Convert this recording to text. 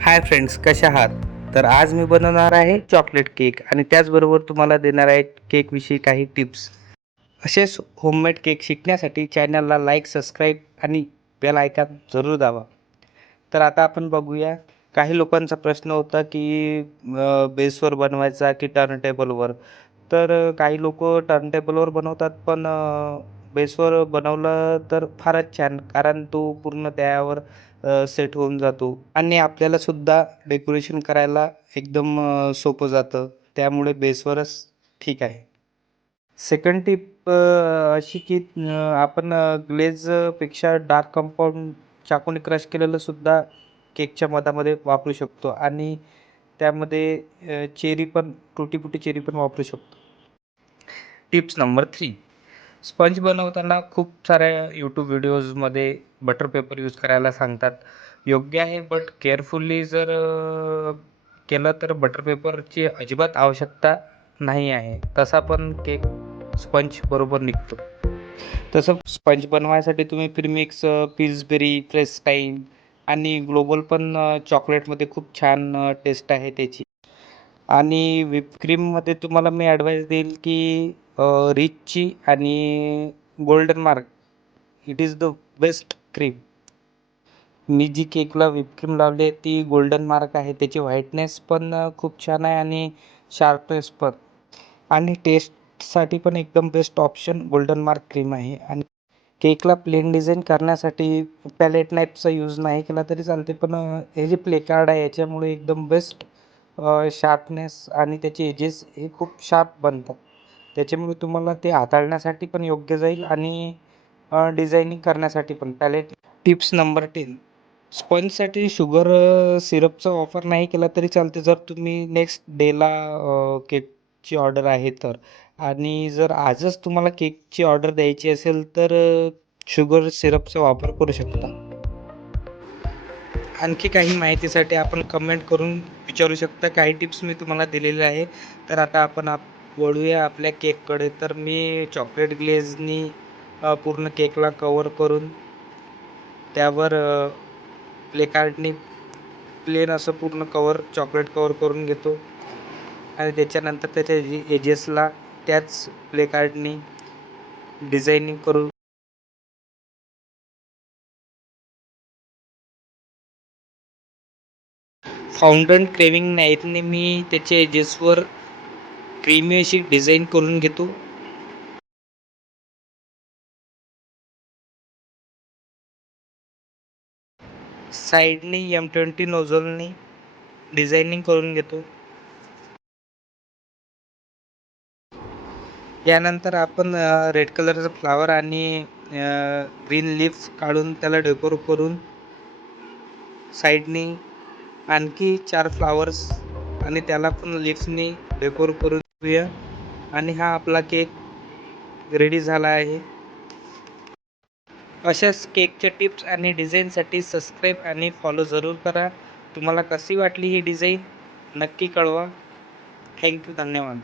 Hi friends, कशा आहात? तर आज मी बनवणार आहे चॉकलेट केक आणि त्याचबरोबर तुम्हाला देणार आहे केकविषयी काही टिप्स. असेच होममेड केक शिकण्यासाठी चॅनलला लाईक, सबस्क्राईब आणि बेल आयकॉन जरूर दाबा. तर आता आपण बघूया. काही लोकांचा प्रश्न होता की बेसवर बनवायचा की टर्नटेबलवर. तर काही लोकं टर्नटेबलवर बनवतात, पण बेसवर बनवलं तर फारच छान, कारण तो पूर्ण त्यावर सेट होऊन जातो आणि आपल्याला सुद्धा डेकोरेशन करायला एकदम सोपं जातं. त्यामुळे बेसवरच ठीक आहे. सेकंड टिप अशी की आपण ग्लेजपेक्षा डार्क कंपाऊंड चाकूने क्रश केलेलं सुद्धा केकच्या मधामध्ये वापरू शकतो आणि त्यामध्ये चेरी पण टुटी-फुटी चेरी पण वापरू शकतो. Tips number 3. स्पंज बनवताना खूप साऱ्या YouTube व्हिडिओजमध्ये बटर पेपर यूज करायला सांगतात. योग्य आहे, बट केअरफुली जर केलं तर बटर पेपरची अजिबात आवश्यकता नाही आहे. तसा पण केक स्पंज बरोबर निघतो. तसं स्पंज बनवायसाठी तुम्ही प्रीमिक्स, पिल्सबेरी, फ्रेस्टाईन आणि ग्लोबल पण चॉकलेटमध्ये खूप छान टेस्ट आहे त्याची. आणि क्रीममध्ये तुम्हाला मी ॲडवाइस देईल की रिचची आणि golden mark it is the best cream. मी जी केकला क्रीम लावली आहे ती गोल्डन मार्क आहे. त्याची व्हाईटनेस पण खूप छान आहे आणि शार्पनेस पण. आणि टेस्टसाठी पण एकदम best option golden mark cream आहे. आणि केकला प्लेन डिझाईन करण्यासाठी पॅलेट नाईफचा यूज नाही केला तरी चालते, पण हे जे प्ले कार्ड आहे याच्यामुळे एकदम बेस्ट शार्पनेस आणि त्याचे एजेस हे खूप शार्प बनतात. त्याच्यामुळे तुम्हाला ते हाताळण्यासाठी पण योग्य जाईल आणि डिझायनिंग करण्यासाठी पण. Palette tips number 10. स्पंजसाठी शुगर सिरपचा वापर नाही केला तरी चालते, जर तुम्ही नेक्स्ट डेला केकची ऑर्डर आहे तर. आणि जर आजच तुम्हाला केकची ऑर्डर द्यायची असेल तर शुगर सिरपचा वापर करू शकता. आणखी काही माहितीसाठी आपण कमेंट करून विचारू शकता. काही टिप्स मी तुम्हाला दिलेले आहे. तर आता आपण वळूया आपल्या केककडे. तर मी चॉकलेट ग्लेझनी पूर्ण केकला कवर करून त्यावर प्ले कार्डनी प्लेन असं पूर्ण चॉकलेट कवर करून घेतो आणि त्याच्यानंतर त्याच्या एजेसला त्याच प्ले कार्डनी डिझायनिंग करू. फाउंटन क्रेविंग नाईफने मी त्याच्या एजेसवर क्रीमी अशी डिझाईन करून घेतो. साईडनी M20 नोझलनी डिझायनिंग करून घेतो. यानंतर आपण रेड कलरचं फ्लावर आणि ग्रीन लीफ काढून त्याला डेकोर करून साईडनी आणखी 4 फ्लावर्स आणि त्याला पण लीफनी डेकोर करून घेऊया. आणि हा आपला केक रेडी झाला आहे. अशाच केकच्या टिप्स आणि डिझाईनसाठी सबस्क्राईब आणि फॉलो जरूर करा. तुम्हाला कशी वाटली ही डिझाईन नक्की कळवा. थँक्यू. धन्यवाद.